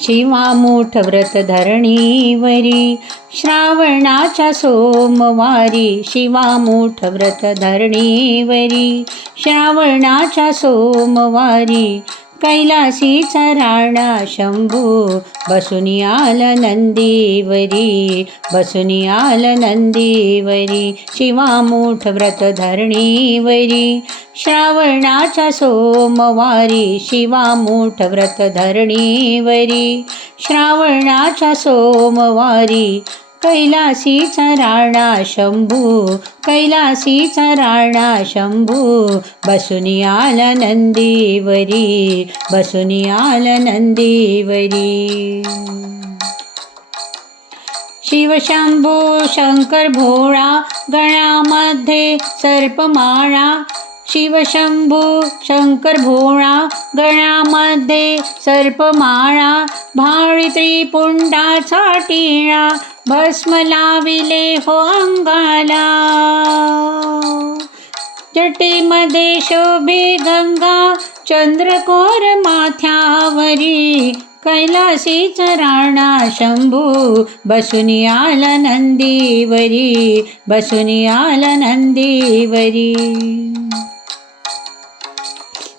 शिवा शिवामूठ व्रत धरणीवरी श्रावणाच्या सोमवारी शिवा शिवामूठ व्रत धरणीवरी श्रावणाच्या सोमवारी कैलासीचा राणा शंभू बसुनी आल नंदीवरी बसुनी आल नंदीवरी शिवामूठ व्रत धरणीवरी श्रावणाच्या सोमवारी शिवामूठ व्रत धरणीवरी श्रावणाच्या सोमवारी कैलासीचा राणा शंभू कैलासीचा राणा शंभू बसुनी आल नंदीवरी बसुनी आल नंदीवरी. शिवशंभू शंकर भोळा गणामध्ये सर्पमाळा शिवशंभू शंकर भोळा गळ्यामध्ये सर्पमाळा भाळी त्रिपुंडाचा टिळा भस्म लाविले हो अंगाला. जटेमध्ये शोभे गंगा चंद्रकोर माथ्यावरी कैलासीच राणा शंभू बसुनी आला नंदीवरी बसुनी आला नंदीवरी.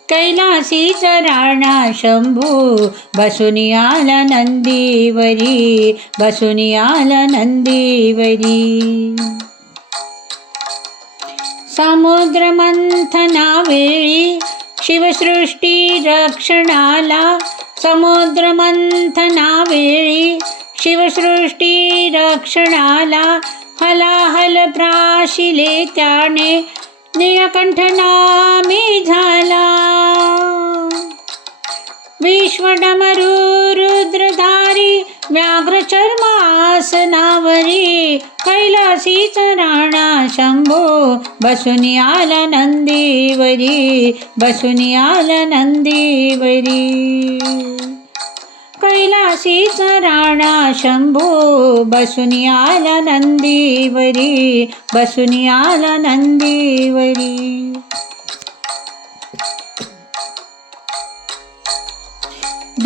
कैलासीच राणा शंभू बसुनी आला नंदीवरी बसुनी आला नंदीवरी. समुद्र मंथना वेळी शिवसृष्टी रक्षणाला समुद्र मंथना वेळी शिवसृष्टी रक्षणाला हलाहल प्राशिले त्याने निळकंठ झा झाला रुद्रधारी व्याघ्र चर्मासनावरी कैलासीच राणा शंभू बसुनी आला नंदीवरी बसुनी आला नंदीवरी कैलासीच राणा शंभू बसुनी आला नंदीवरी बसुनी आला नंदीवरी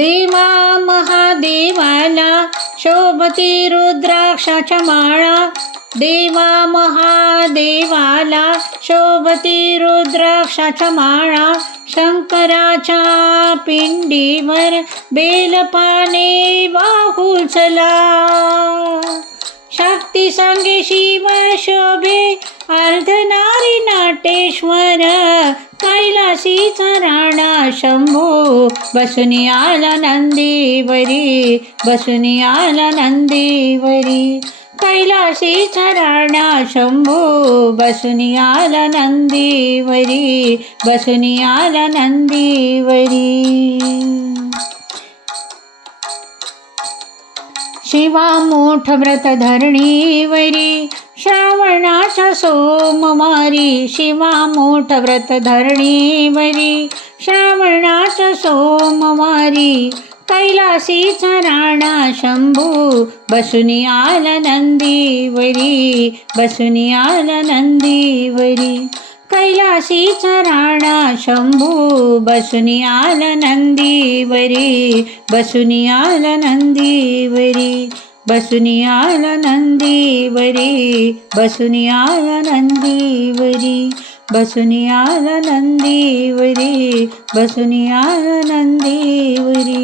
देवा महादेवाला शोभती रुद्राक्षाच्या माळा. देवा महादेवाला शोभती रुद्राक्षाच्या माळा. शंकराच्या पिंडीवर बेलपाने वाहू चला. शक्ती सांगे शिव शोभे अर्धनारी नाटेश्वर कैलासीचा राणा. शंभू बसुनी आला नंदीवरी बसुनी आला नंदीवरी. कैलाशी राणा शंभू बसुनी आला नंदीवरी बसुनी आला नंदीवरी. शिवा मोठ व्रत धरणी वरी श्रावणाच्या सोमवारी शिवा मोठ व्रत धरणीवरी श्रावणाच्या सोमवारी कैलासीचा राणा शंभू बसुनी आल नंदीवरी बसुनी आल नंदीवरी कैलासीचा राणा शंभू बसुनी आला नंदीवरी बसुनी आला नंदीवरी बसुनी आला नंदीवरी बसुनी आला नंदीवरी बसुनी आला नंदीवरी बसुनी आला नंदीवरी